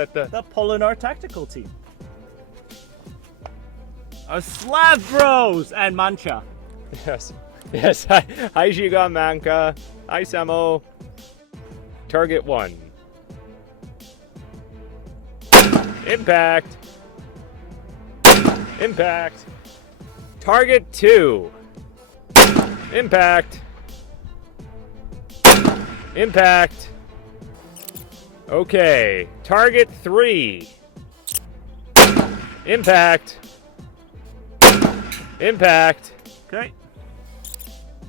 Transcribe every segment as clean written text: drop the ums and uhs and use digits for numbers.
at the Polinar Tactical Team. Our Slav Bros and Mancha. Yes. Hi Giga Manka. Hi Samo. Target 1. Impact. Impact. Target 2. Impact. Impact. Okay. Target 3. Impact. Impact. Okay.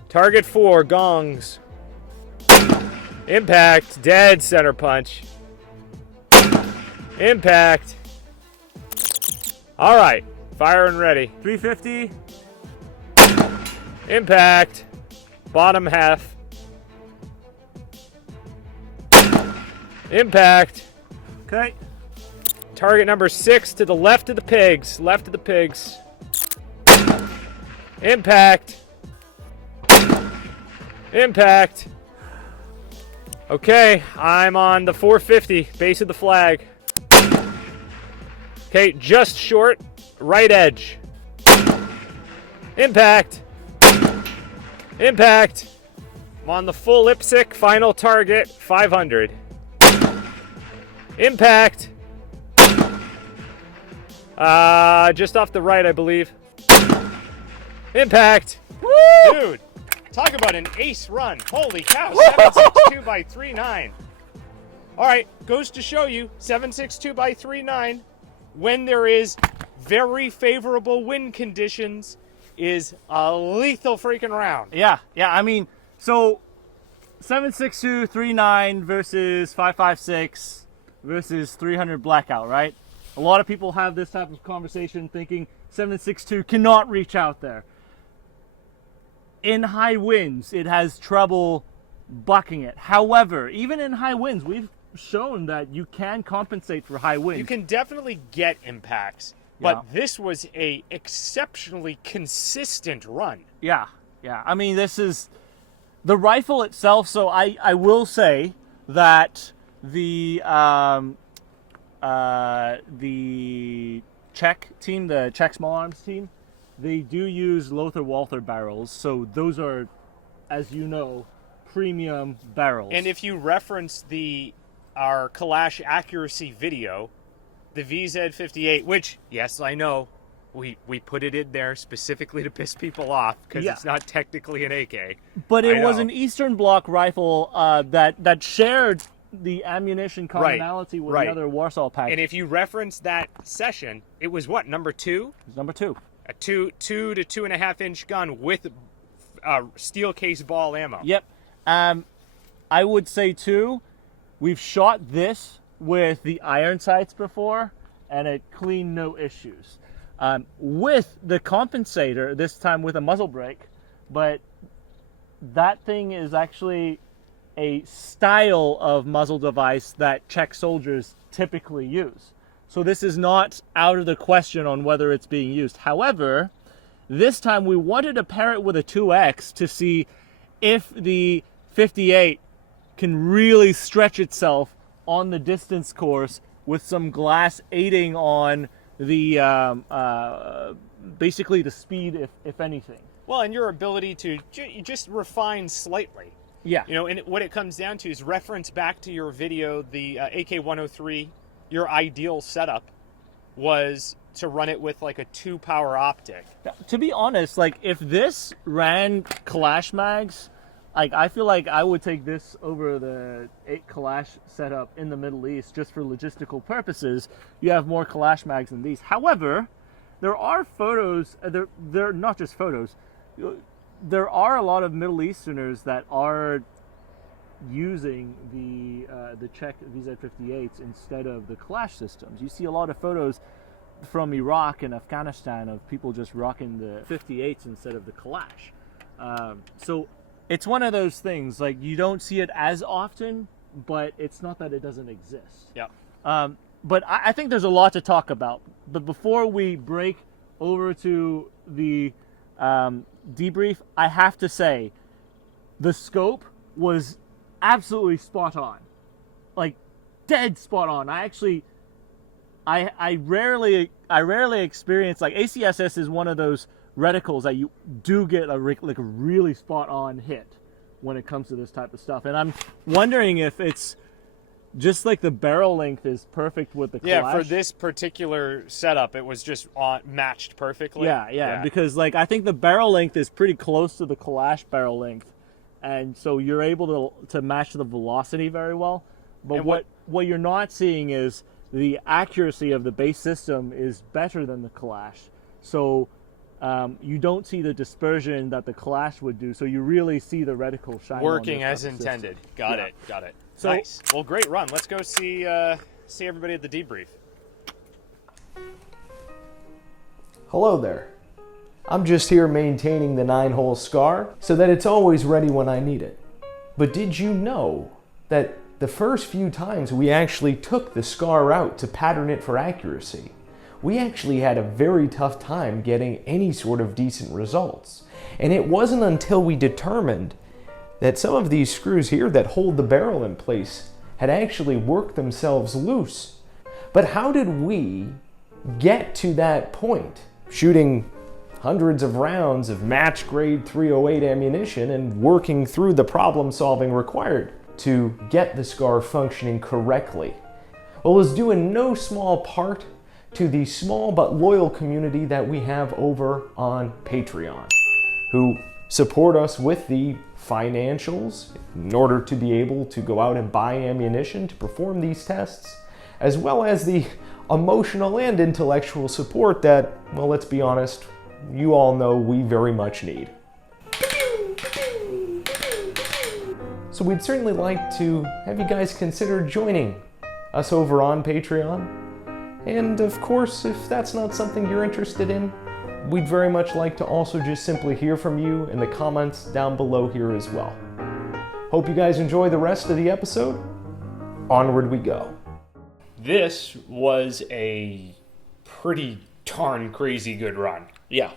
Target 4, gongs. Impact, dead center punch. Impact. All right, fire and ready. 350. Impact, bottom half. Impact. Okay. Target number 6 to the left of the pigs. Left of the pigs. Impact. Impact. Okay, I'm on the 450, base of the flag. Okay, just short, right edge. Impact. Impact. I'm on the full IPSC, final target, 500. Impact. Just off the right, I believe. Impact. Woo! Dude, talk about an ace run. Holy cow, 762 by 39. All right, goes to show you, 762 by 39, when there is very favorable wind conditions, is a lethal freaking round. Yeah, I mean, so 762, 39 versus 556 versus 300 blackout, right? A lot of people have this type of conversation thinking 762 cannot reach out there. In high winds, it has trouble bucking it. However, even in high winds, we've shown that you can compensate for high winds. You can definitely get impacts, but this was a exceptionally consistent run. Yeah. I mean, this is the rifle itself. So I will say that the Czech team, the Czech small arms team, they do use Lothar Walther barrels. So those are, as you know, premium barrels. And if you reference our Kalash accuracy video, the VZ58, which, yes, I know, we put it in there specifically to piss people off because it's not technically an AK. But it was an Eastern Bloc rifle that shared the ammunition commonality with the other Warsaw pact. And if you reference that session, it was what, number 2? It was number 2. A 2 to 2.5 inch gun with steel case ball ammo. Yep. I would say too, we've shot this with the iron sights before, and it cleaned no issues. With the compensator, this time with a muzzle brake, but that thing is actually a style of muzzle device that Czech soldiers typically use. So this is not out of the question on whether it's being used. However, this time we wanted to pair it with a 2X to see if the 58 can really stretch itself on the distance course with some glass aiding on the basically the speed, if anything. Well, and your ability to just refine slightly. Yeah. You know, and what it comes down to is reference back to your video, the AK103. Your ideal setup was to run it with like a 2-power optic. To be honest, like if this ran Kalash mags, like I feel like I would take this over the 8 Kalash setup in the Middle East just for logistical purposes. You have more Kalash mags than these. However, there are photos, they're not just photos, there are a lot of Middle Easterners that are using the Czech VZ58s instead of the Kalash systems. You see a lot of photos from Iraq and Afghanistan of people just rocking the 58s instead of the Kalash. So it's one of those things, like you don't see it as often, but it's not that it doesn't exist. Yeah. But I think there's a lot to talk about. But before we break over to the debrief, I have to say the scope was absolutely spot on, like dead spot on. I actually I rarely experience, like, ACSS is one of those reticles that you do get a really spot on hit when it comes to this type of stuff. And I'm wondering if it's just like the barrel length is perfect with the Kalash. Yeah, for this particular setup, it was just matched perfectly. Yeah, because like I think the barrel length is pretty close to the Kalash barrel length, and so you're able to match the velocity very well. But what you're not seeing is the accuracy of the base system is better than the Kalash. So you don't see the dispersion that the Kalash would do. So you really see the reticle shine working as intended. Got it. So, nice. Well, great run. Let's go see everybody at the debrief. Hello there. I'm just here maintaining the 9-hole scar so that it's always ready when I need it. But did you know that the first few times we actually took the scar out to pattern it for accuracy, we actually had a very tough time getting any sort of decent results. And it wasn't until we determined that some of these screws here that hold the barrel in place had actually worked themselves loose. But how did we get to that point? Shooting hundreds of rounds of match grade .308 ammunition and working through the problem solving required to get the scar functioning correctly. Well, it was due in no small part to the small but loyal community that we have over on Patreon, who support us with the financials in order to be able to go out and buy ammunition to perform these tests, as well as the emotional and intellectual support that, well, let's be honest, you all know we very much need. So we'd certainly like to have you guys consider joining us over on Patreon. And of course, if that's not something you're interested in, we'd very much like to also just simply hear from you in the comments down below here as well. Hope you guys enjoy the rest of the episode. Onward we go. This was a pretty darn crazy good run. Yeah.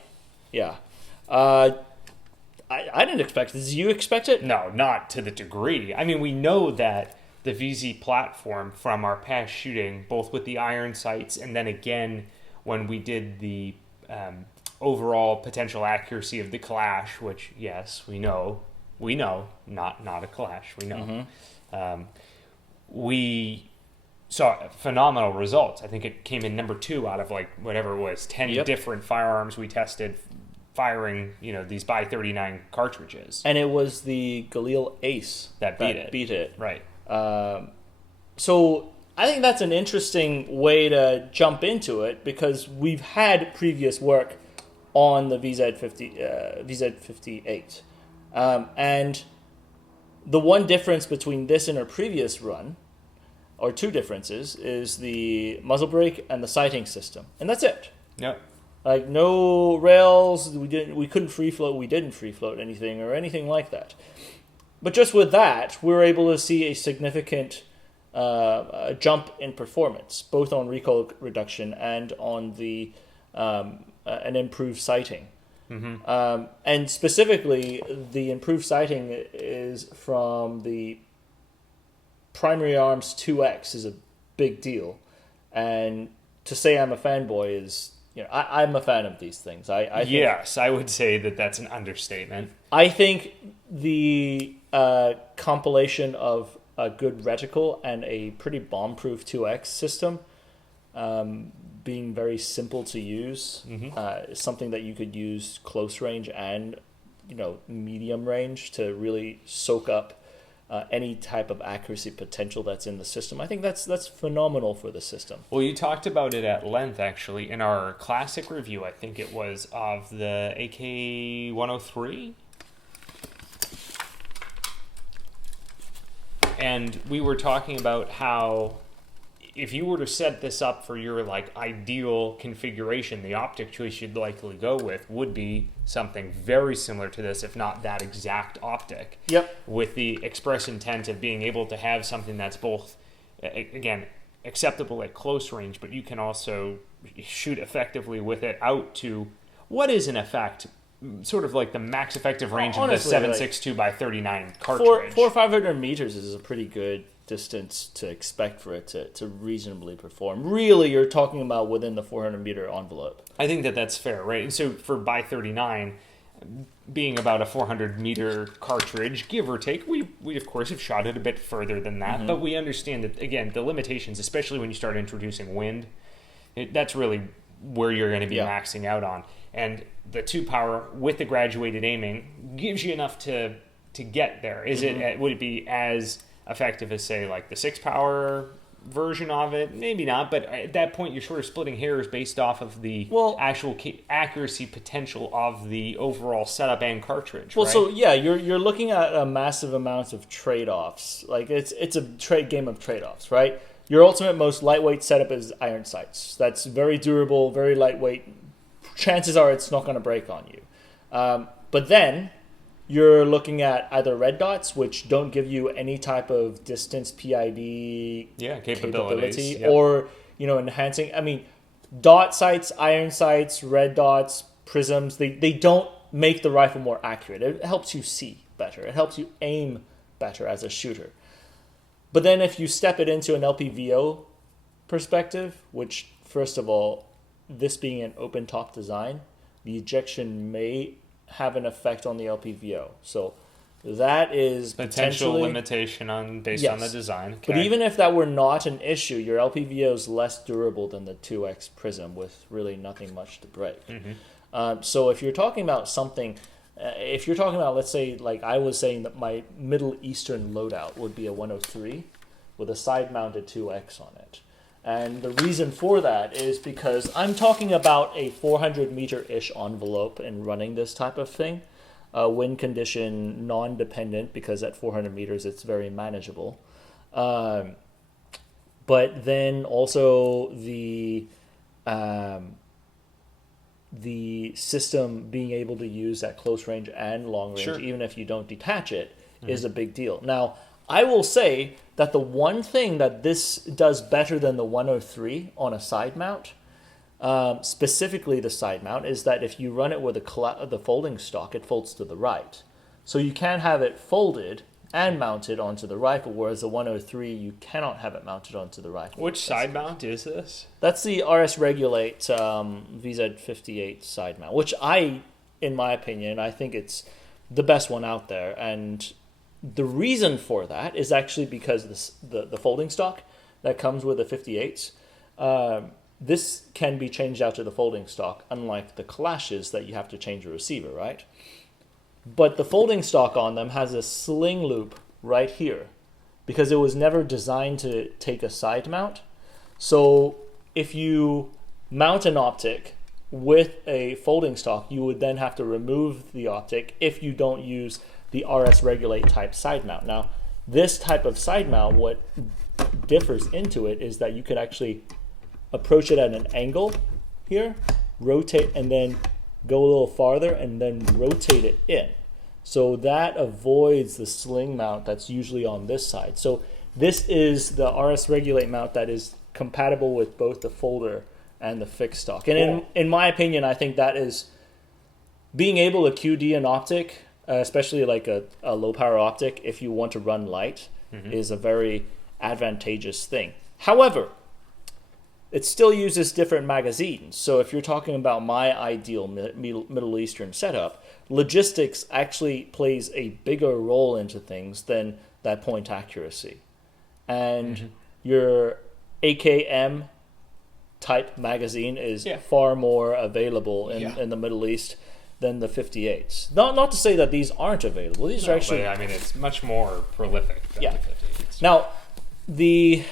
I didn't expect this. Did you expect it? No, not to the degree. I mean, we know that the VZ platform from our past shooting, both with the iron sights and then again when we did the overall potential accuracy of the Kalash, which, yes, we know, not a Kalash, we know. Mm-hmm. We saw phenomenal results. I think it came in number 2 out of like whatever it was, 10 different firearms we tested firing, these by 39 cartridges. And it was the Galil Ace that beat it. Right. So I think that's an interesting way to jump into it because we've had previous work on the VZ58. And the one difference between this and our previous run, or two differences, is the muzzle brake and the sighting system. And that's it. Yep. Like no rails, we couldn't free float, we didn't free float anything or anything like that. But just with that, we were able to see a significant jump in performance, both on recoil reduction and on the an improved sighting. Mm-hmm. And specifically, the improved sighting is from the primary arms 2X is a big deal. And to say I'm a fanboy is, I'm a fan of these things. I think, I would say that that's an understatement. I think the compilation of a good reticle and a pretty bomb-proof 2X system, being very simple to use, is something that you could use close range and medium range to really soak up any type of accuracy potential that's in the system. I think that's phenomenal for the system. Well, you talked about it at length, actually, in our classic review. I think it was of the AK103. And we were talking about how if you were to set this up for your ideal configuration, the optic choice you'd likely go with would be something very similar to this, if not that exact optic. Yep. With the express intent of being able to have something that's both, again, acceptable at close range, but you can also shoot effectively with it out to what is in effect sort of like the max effective range of the 7.62 by 39 cartridge. 400 or 500 meters is a pretty good distance to expect for it to reasonably perform. Really, you're talking about within the 400-meter envelope. I think that's fair, right? And so for by 39, being about a 400-meter cartridge, give or take, we of course have shot it a bit further than that, but we understand that, again, the limitations, especially when you start introducing wind, that's really where you're going to be maxing out on. And the 2 power with the graduated aiming gives you enough to get there. Would it be as effective as, say, like the 6 power version of it? Maybe not, but at that point you're sort of splitting hairs based off of the actual accuracy potential of the overall setup and cartridge. Well, right? so yeah, you're looking at a massive amount of trade-offs. Like it's a game of trade-offs, right? Your ultimate most lightweight setup is iron sights. That's very durable, very lightweight. Chances are it's not going to break on you. But then you're looking at either red dots, which don't give you any type of distance PID capability, or enhancing. I mean, dot sights, iron sights, red dots, prisms. They don't make the rifle more accurate. It helps you see better. It helps you aim better as a shooter. But then if you step it into an LPVO perspective, which first of all, this being an open top design, the ejection may have an effect on the LPVO. So that is potential limitation based on the design. Okay. But even if that were not an issue, your LPVO is less durable than the 2X Prism with really nothing much to break. So if you're talking about something, let's say, like I was saying that my Middle Eastern loadout would be a 103 with a side-mounted 2X on it. And the reason for that is because I'm talking about a 400-meter-ish envelope and running this type of thing. Wind condition non-dependent, because at 400 meters it's very manageable. But then also the system being able to use at close range and long range, even if you don't detach it, is a big deal. Now, I will say that the one thing that this does better than the 103 on a side mount, specifically the side mount, is that if you run it with the folding stock, it folds to the right. So you can have it folded and mounted onto the rifle, whereas the 103, you cannot have it mounted onto the rifle. Which side mount is this? That's the RS Regulate VZ58 side mount, which in my opinion, I think it's the best one out there. And the reason for that is actually because the folding stock that comes with the 58s, this can be changed out to the folding stock, unlike the Kalashes that you have to change the receiver, right? But the folding stock on them has a sling loop right here because it was never designed to take a side mount. So if you mount an optic with a folding stock, you would then have to remove the optic if you don't use the RS Regulate type side mount. Now, this type of side mount, what differs into it is that you could actually approach it at an angle here, rotate, and then go a little farther and then rotate it in. So that avoids the sling mount that's usually on this side. So this is the RS Regulate mount that is compatible with both the folder and the fixed stock. And in my opinion, I think that is being able to QD an optic, especially like a low power optic, if you want to run light, is a very advantageous thing. However, it still uses different magazines. So if you're talking about my ideal Middle Eastern setup, logistics actually plays a bigger role into things than that point accuracy. And your AKM type magazine is far more available in the Middle East than the 58s. Not to say that these aren't available. These are actually... But, I mean, it's much more prolific than the 58s. Now, the...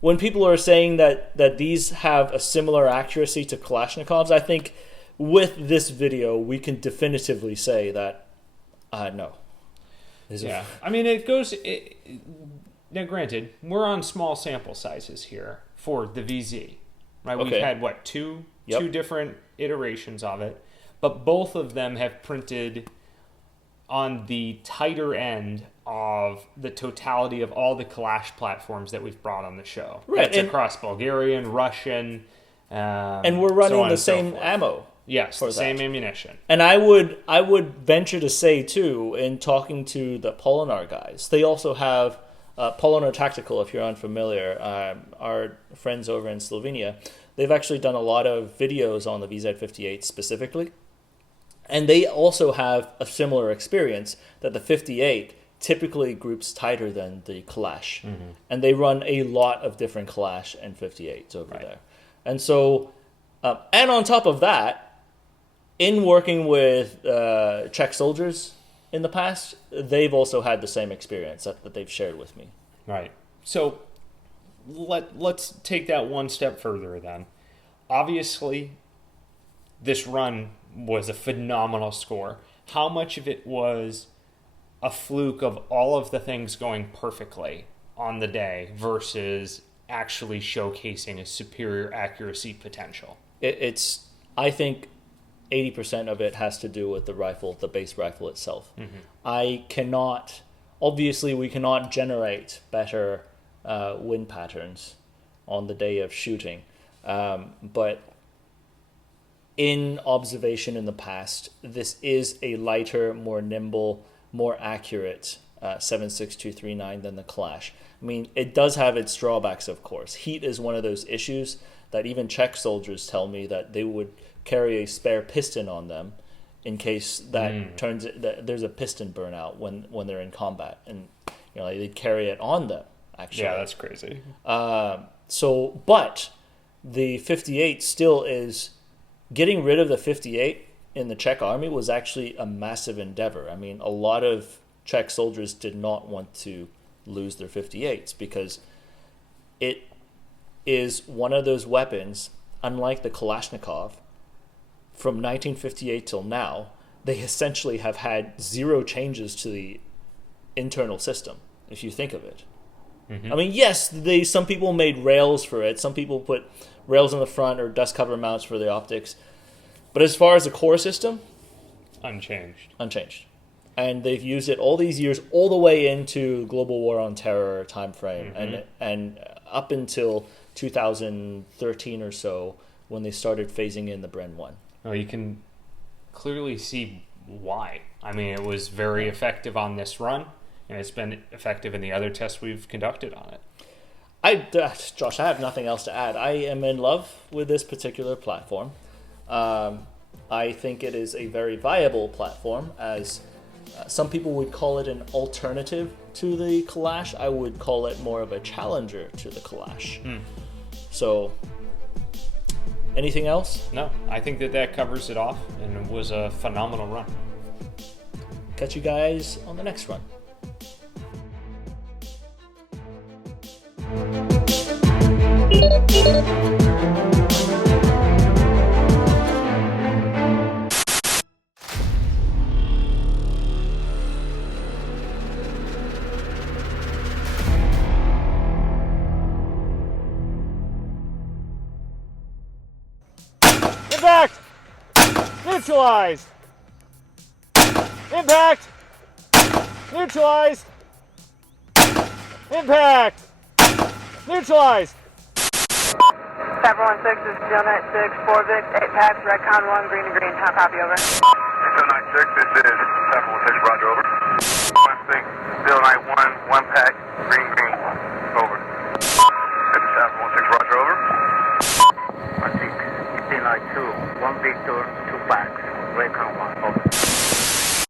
when people are saying that these have a similar accuracy to Kalashnikovs, I think with this video we can definitively say that no. I mean, it goes... now, granted, we're on small sample sizes here for the VZ, right? Okay. We've had, two different iterations of it, but both of them have printed on the tighter end of the totality of all the Kalash platforms that we've brought on the show. Right. That's across Bulgarian, Russian, and we're running the same ammo. Yes, the same ammunition. And I would venture to say, too, in talking to the Polinar guys, they also have Polono Tactical, if you're unfamiliar, our friends over in Slovenia, they've actually done a lot of videos on the VZ58 specifically. And they also have a similar experience that the 58 typically groups tighter than the Kalash. And they run a lot of different Kalash and 58s over there. And so, and on top of that, in working with Czech soldiers in the past, they've also had the same experience that they've shared with me. Right. So let's take that one step further then. Obviously, this run was a phenomenal score. How much of it was a fluke of all of the things going perfectly on the day versus actually showcasing a superior accuracy potential? It's, I think, 80% of it has to do with the rifle, the base rifle itself. I cannot, obviously we cannot generate better wind patterns on the day of shooting. But in observation in the past, this is a lighter, more nimble, more accurate 7.6239 than the Kalash. I mean, it does have its drawbacks, of course. Heat is one of those issues that even Czech soldiers tell me that they would carry a spare piston on them in case that there's a piston burnout when they're in combat, and they carry it on them. Actually, yeah, that's crazy. But the 58 still is getting rid of the 58 in the Czech army was actually a massive endeavor. I mean, a lot of Czech soldiers did not want to lose their 58s because it is one of those weapons, unlike the Kalashnikov, from 1958 till now, they essentially have had zero changes to the internal system, if you think of it. I mean, yes, some people made rails for it. Some people put rails in the front or dust cover mounts for the optics. But as far as the core system, Unchanged. And they've used it all these years, all the way into Global War on Terror time frame, and up until 2013 or so, when they started phasing in the Bren 1. Well, you can clearly see why. I mean, it was very effective on this run, and it's been effective in the other tests we've conducted on it. Josh, I have nothing else to add. I am in love with this particular platform. I think it is a very viable platform, as some people would call it an alternative to the Kalash. I would call it more of a challenger to the Kalash. So, anything else? No, I think that covers it off, and it was a phenomenal run. Catch you guys on the next run. Impact! Neutralized! Impact! Neutralized! Impact! Neutralized! 716 is Steel 96, 4 Vic, 8 packs, Redcon 1, green to green. How copy, over? Steel 96, this is